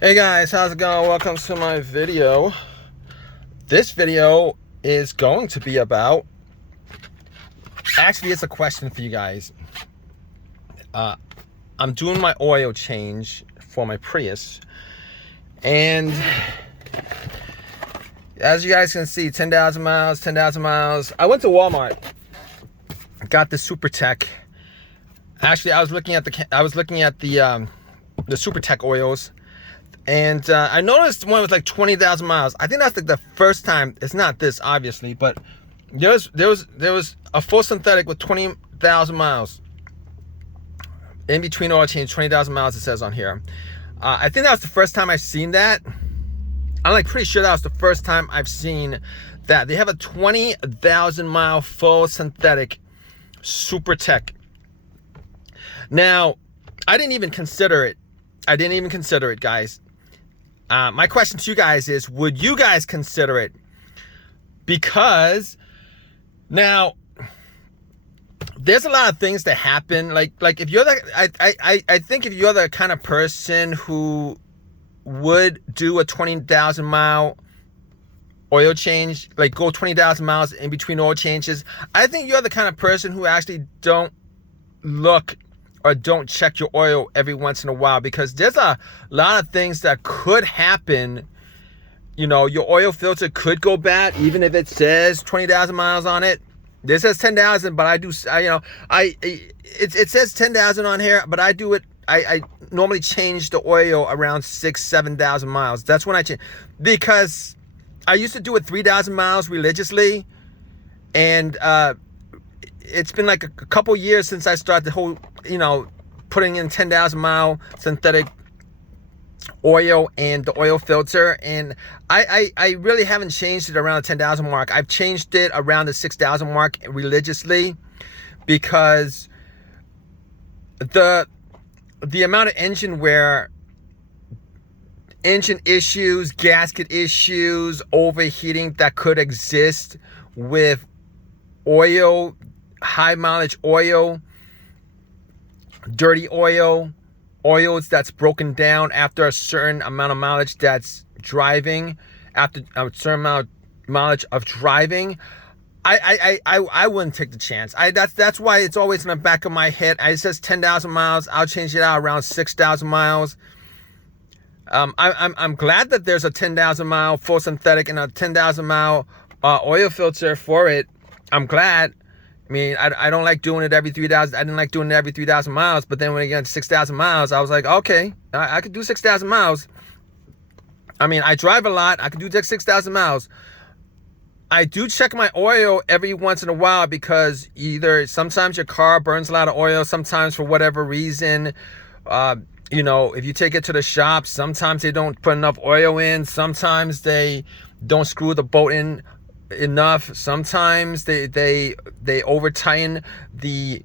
Hey guys, how's it going? Welcome to my video. This video is going to be about, actually it's a question for you guys. I'm doing my oil change for my Prius, and as you guys can see, 10,000 miles, 10,000 miles. I went to Walmart, got the SUPERTECH. Actually, I was looking at the SUPERTECH oils. And I noticed one was like 20,000 miles. I think that's like the first time. It's not this, obviously, but there was a full synthetic with 20,000 miles. In between oil change, 20,000 miles, it says on here. I think that was the first time I've seen that. I'm like pretty sure that was the first time I've seen that. They have a 20,000 mile full synthetic SUPERTECH. Now, I didn't even consider it. Guys. My question to you guys is, would you guys consider it? Because now there's a lot of things that happen. Like if you're I think if you're the kind of person who would do a 20,000 mile oil change, like go 20,000 miles in between oil changes, I think you're the kind of person who actually don't look or don't check your oil every once in a while, because there's a lot of things that could happen. You know, your oil filter could go bad, even if it says 20,000 miles on it. This says 10,000, but it says 10,000 on here, but I do it. I normally change the oil around 6,000-7,000 miles. That's when I change, because I used to do it 3,000 miles religiously, and it's been like a couple years since I started the whole, putting in 10,000 mile synthetic oil and the oil filter. And I really haven't changed it around the 10,000 mark. I've changed it around the 6,000 mark religiously, because the amount of engine wear, engine issues, gasket issues, overheating that could exist with oil, high mileage oil, dirty oil, oils that's broken down after a certain amount of mileage that's driving, after a certain amount of mileage of driving, I wouldn't take the chance. That's why it's always in the back of my head. It says 10,000 miles. I'll change it out around 6,000 miles. I'm glad that there's a 10,000 mile full synthetic and a 10,000 mile oil filter for it. I'm glad. I mean, I don't like doing it every 3,000. I didn't like doing it every 3,000 miles. But then when I got to 6,000 miles, I was like, okay, I could do 6,000 miles. I mean, I drive a lot. I could do 6,000 miles. I do check my oil every once in a while, because sometimes your car burns a lot of oil. Sometimes for whatever reason, if you take it to the shop, sometimes they don't put enough oil in. Sometimes they don't screw the bolt in enough. Sometimes they over tighten the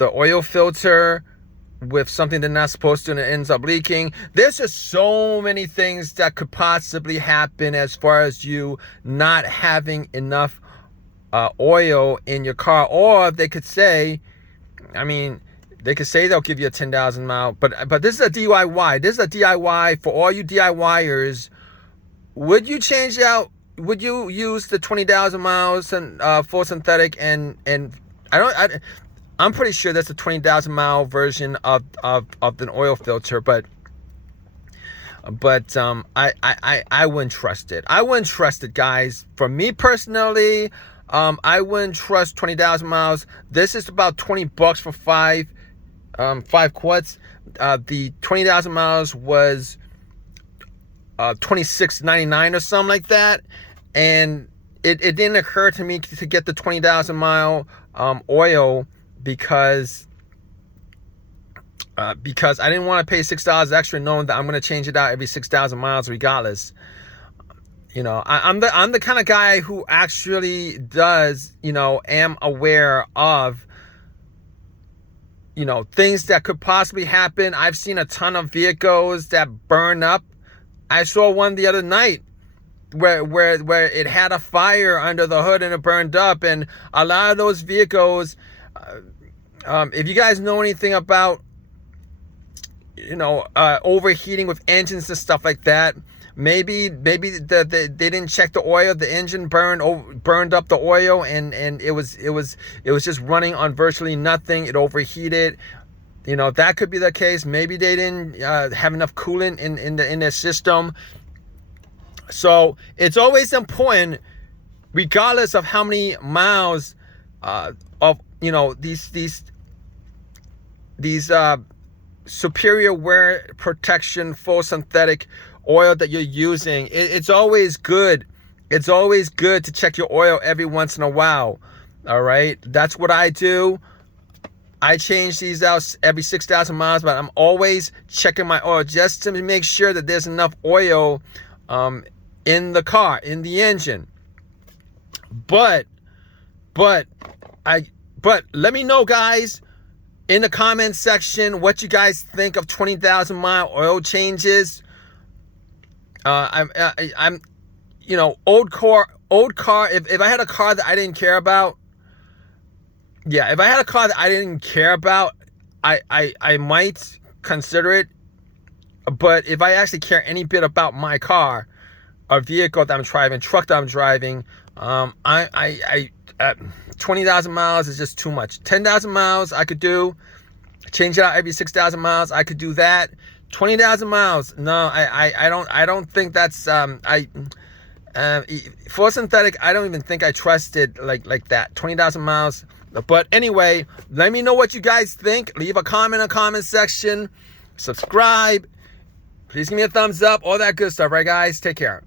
oil filter with something they're not supposed to, and it ends up leaking. There's just so many things that could possibly happen as far as you not having enough oil in your car. Or they could say, they'll give you a 10,000 mile, but this is a DIY. This is a DIY for all you DIYers. Would you change out? Would you use the 20,000 miles and full synthetic? And I'm pretty sure that's a 20,000 mile version of the oil filter, but I wouldn't trust it. I wouldn't trust it, guys. For me personally, I wouldn't trust 20,000 miles. This is about $20 for five quarts. The 20,000 miles was $26.99 or something like that, and it didn't occur to me to get the 20,000 mile oil, because I didn't want to pay $6 extra, knowing that I'm going to change it out every 6,000 miles regardless. I'm the kind of guy who actually does, am aware of, things that could possibly happen. I've seen a ton of vehicles that burn up. I saw one the other night where it had a fire under the hood and it burned up. And a lot of those vehicles, if you guys know anything about overheating with engines and stuff like that. Maybe they didn't check the oil. The engine burned up the oil, and it was just running on virtually nothing. It overheated. That could be the case. Maybe they didn't have enough coolant in their system. So it's always important, regardless of how many miles of these superior wear protection full synthetic oil that you're using. It's always good. It's always good to check your oil every once in a while. All right, that's what I do. I change these out every 6,000 miles, but I'm always checking my oil just to make sure that there's enough oil in the car, in the engine. But let me know, guys, in the comment section what you guys think of 20,000 mile oil changes. Old car. If I had a car that I didn't care about, if I had a car that I didn't care about, I might consider it. But if I actually care any bit about my car, or vehicle that I'm driving, truck that I'm driving, 20,000 miles is just too much. 10,000 miles I could do. Change it out every 6,000 miles. I could do that. 20,000 miles. No, I don't think that's for synthetic. I don't even think I trust it like that. 20,000 miles. But anyway, let me know what you guys think. Leave a comment in the comment section. Subscribe. Please give me a thumbs up. All that good stuff, right, guys? Take care.